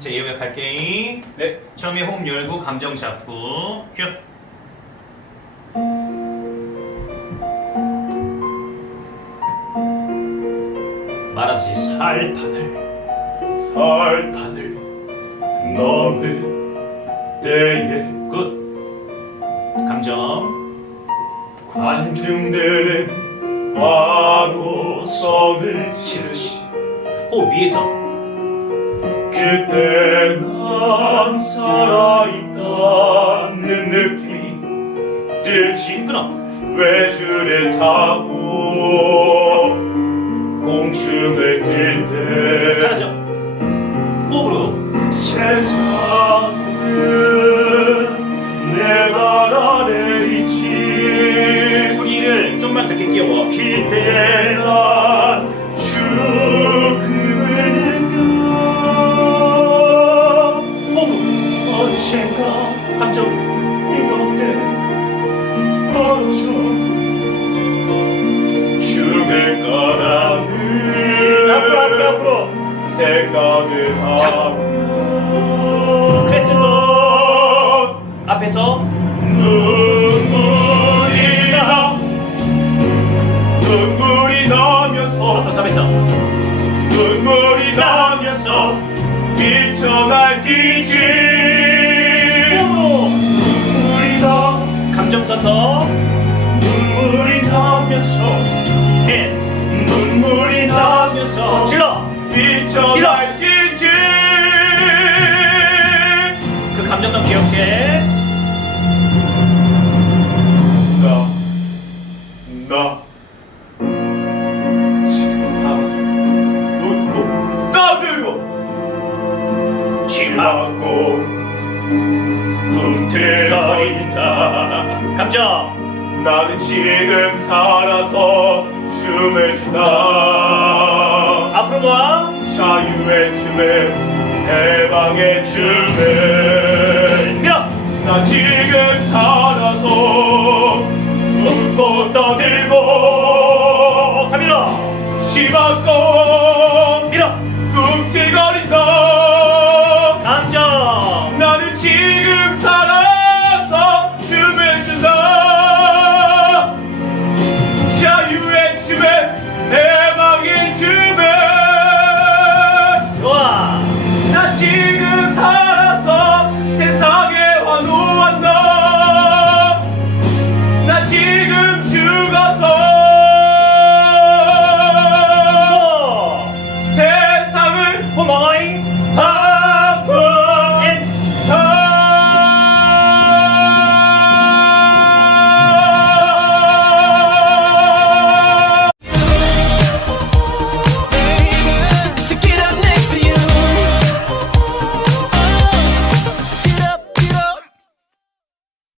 자, 갈게. 네. 처음에 호흡 열고 감정 잡고 큐. 말없이 살판을 살판을 넘을 때에 굿. 감정 관중들은 환호성을 지르시 호흡 위에서 그때 난 살아있다는 느낌 들지 끊어. 외줄을 타고 공중을 뛸때 사라져. 호흡으로 세상은 내 발 아래 있지 소리를 좀만 늦게 끼워. 언젠가 감정 이렇게 벌어져 죽을 거라는 앞으로 앞으로 앞으로. 생각을. 하면 크레스도 앞에서 눈물이 나 눈물이 나면서 아까 가면서 눈물이 나면서 뛰쳐날뛰지 나면서 네. 눈물이 나면서 질러. 뛰쳐날 뛰지 그 감정선 기억해. 나, 나 지금 살았어 웃고 떠들고 지나고 꿈틀거린다 감정. 나는 지금 살아서 춤을 추다. 앞으로 뭐 모아 자유의 춤을 해방의 춤을 밀어! 나 지금 살아서 웃고 떠들고 다 밀어! 심었고 밀어! 꿈틀거리